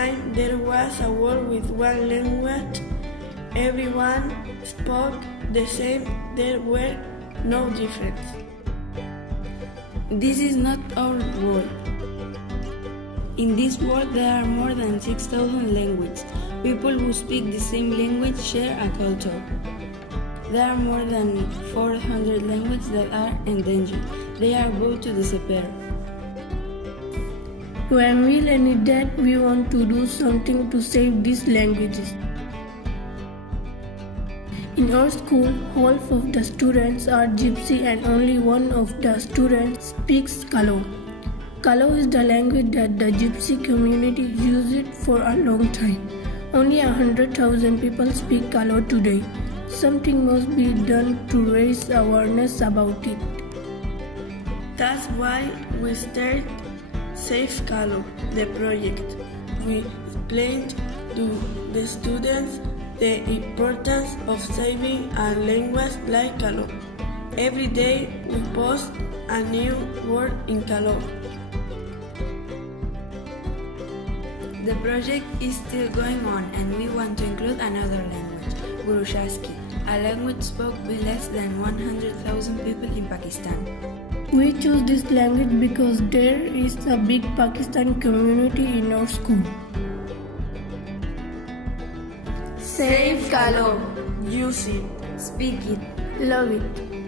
time there was a world with one language. Everyone spoke the same. There were no difference. This is not our world. In this world there are more than 6,000 languages. People who speak the same language share a culture. There are more than 400 languages that are endangered. They are about to disappear. When we learn that, we want to do something to save these languages. In our school, half of the students are Gypsy and only one of the students speaks caló. Caló is the language that the Gypsy community used for a long time. Only 100,000 people speak caló today. Something must be done to raise awareness about it. That's why we started Save Caló, the project. We explained to the students the importance of saving a language like caló. Every day we post a new word in caló. The project is still going on and we want to include another language, Burushaski, a language spoken by less than 100,000 people in Pakistan. We chose this language because there is a big Pakistan community in our school. Save caló. Use it. Speak it. Love it.